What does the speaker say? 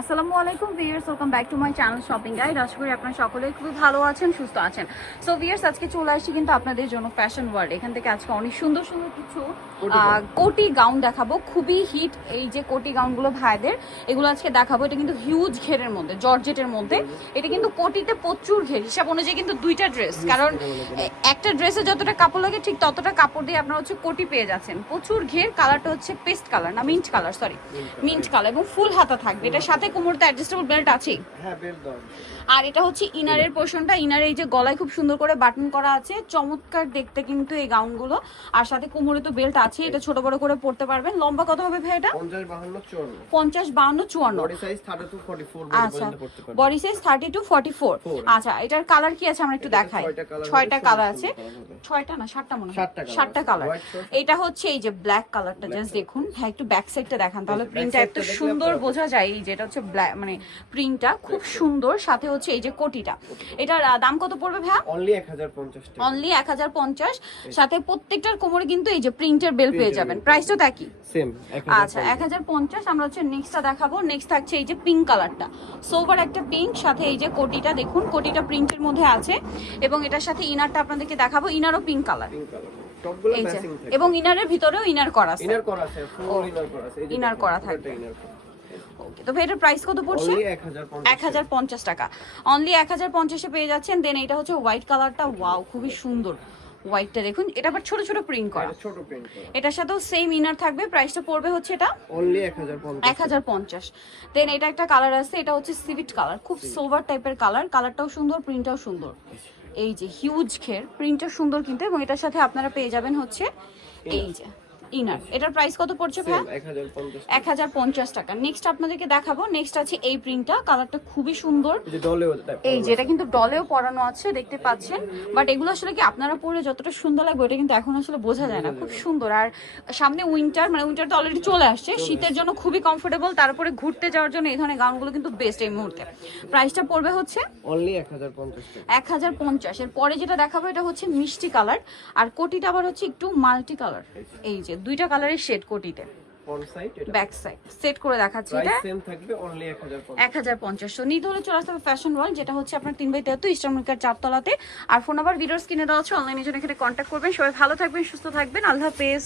আসসালামু আলাইকুম viewers, welcome back to my channel shopping guide. আশা করি আপনারা সকলেই খুবই ভালো আছেন, সুস্থ আছেন। সো ভিউয়ার্স, আজকে চলে আসছি কিন্তু আপনাদের জন্য ফ্যাশন ওয়ার্ল্ড। এখান থেকে আজকে অনেক সুন্দর সুন্দর কিছু কোটি গাউন দেখাবো। খুবই হিট এই যে কোটি গাউনগুলো ভাইদের, এগুলো আজকে দেখাবো। এটা কিন্তু হিউজ ঘেরের মধ্যে, জর্জেটের মধ্যে। এটা কিন্তু কোটিতে প্রচুর ঘের, হিসাব অনুযায়ী কিন্তু দুইটা ড্রেস, কারণ একটা ড্রেসে যতটা কাপড় লাগে ঠিক ততটা কাপড় দিয়ে আপনারা হচ্ছে কোটি পেয়ে যাচ্ছেন। প্রচুর ঘের, কালারটা হচ্ছে পেস্ট কালার না mint colour, sorry mint colour, এবং ফুল হাতা থাকবে। এটার সাথে কোমরতে অ্যাডজাস্টেবল বেল্ট আছে। হ্যাঁ, বেল্ট দাও। আর এটা হচ্ছে ইনারের পোর্শনটা। ইনারে এই যে গলায় খুব সুন্দর করে বাটন করা আছে, চমৎকার দেখতে কিন্তু এই গাউনগুলো। আর সাথে কোমরে তো বেল্ট আছে, এটা ছোট বড় করে পড়তে পারবেন। লম্বা কত হবে ভাই এটা? 50 52 54। 50 52 54। বডি সাইজ 32 44 আচ্ছা, পর্যন্ত পড়তে পারবে। Body size 32 44। আচ্ছা, এটার কালার কি আছে আমরা একটু দেখাই। 6টা কালার আছে। 6টা না 7টা মনে হয়। 7টা কালার। এটা হচ্ছে এই যে ব্ল্যাক কালারটা, জাস্ট দেখুন। হ্যাঁ, একটু ব্যাক সাইডটা দেখান, তাহলে প্রিন্টটা এত সুন্দর বোঝা যায়। এই যে এটা হচ্ছে ব্ল্যাক, মানে প্রিন্টটা খুব সুন্দর। সাথে হচ্ছে এই যে কোটিটা, এটার দাম কত পড়বে ভাই? অনলি 1050 টাকা। অনলি 1050। সাথে প্রত্যেকটার কোমরে কিন্তু এই যে প্রিন্টের বেল পেয়ে যাবেন। প্রাইসটা একই সেম। আচ্ছা, 1050। আমরা হচ্ছে নেক্সটটা দেখাবো। নেক্সট থাকছে এই যে পিঙ্ক কালারটা, সোভার একটা পিঙ্ক, সাথে এই যে কোটিটা দেখুন, কোটিটা প্রিন্টের মধ্যে আছে। এবং এটার সাথে ইনারটা আপনাদেরকে দেখাবো, ইনারও পিঙ্ক কালার। টপগুলো এই যে, ম্যাচিং থাকে। এবং ইনারের ভিতরেও ইনার করা আছে। ইনার করা আছে, ফুল ইনার করা আছে। এই যে ইনার করা থাকবে। ওকে, তো ভাই এটার প্রাইস কত পড়ছে? অনলি 1050। 1050 টাকা। অনলি 1050 এ পেয়ে যাচ্ছেন। দেন এটা হচ্ছে হোয়াইট কালারটা, ওয়াও খুবই সুন্দর। হোয়াইটটা দেখুন, এটা আবার ছোট ছোট প্রিন্ট করা। ছোট প্রিন্ট করা। এটার সাথেও সেম ইনার থাকবে। প্রাইসটা পড়বে হচ্ছে এটা অনলি 1050। 1050। দেন এটা একটা কালার আছে, এটা হচ্ছে সিভিট কালার, খুব সোভার টাইপের কালার। কালারটাও সুন্দর, প্রিন্টটাও সুন্দর। এই যে হিউজ ঘের, প্রিন্টটা সুন্দর কিন্তু। এবং এটার সাথে আপনারা পেয়ে যাবেন হচ্ছে এই যে ইনার। এটার প্রাইস কত পড়ছে ভাই? 1050। 1050 টাকা। নেক্সট আপনাদেরকে দেখাবো। নেক্সট আছে এই প্রিন্টটা, কালারটা খুবই সুন্দর। এই যে ডলেও এই যে এটা কিন্তু ডলেও পরানো আছে, দেখতে পাচ্ছেন। বাট এগুলো আসলে কি আপনারা পরে যতটা সুন্দর লাগবে এটা কিন্তু এখন আসলে বোঝা যায় না। খুব সুন্দর। আর সামনে উইন্টার, মানে উইন্টার তো অলরেডি চলে আসছে, শীতের জন্য খুবই কমফোর্টেবল। তারপরে ঘুরতে যাওয়ার জন্য এই ধরনের গাউনগুলো কিন্তু বেস্ট এই মুহূর্তে। প্রাইসটা পড়বে হচ্ছে অনলি 1050 টাকা। 1050। এর পরে যেটা দেখাবো এটা হচ্ছে মিষ্টি কালার, আর কোটিটা আবার হচ্ছে একটু মাল্টি কালার। এই যে দুইটা কালারের শেড কোটিতে, ফ্রন্ট সাইড এটা ব্যাক সাইড সেট করে দেখাচ্ছি। এটা প্রাইস সেম থাকবে, অনলি 1050। 1050। তো নিতে হলে চলে আসতে হবে ফ্যাশন ওয়ার্ল্ড, যেটা হচ্ছে আপনার 3/33 ইস্টার্ন মার্কেট 4 তলাতে। আর ফোন নাম্বার ভিডিওস কিনে দেওয়া আছে, অনলাইনে জন্য এখানে কন্ট্যাক্ট করবেন। সবাই ভালো থাকবেন, সুস্থ থাকবেন, আল্লাহ হাফেজ।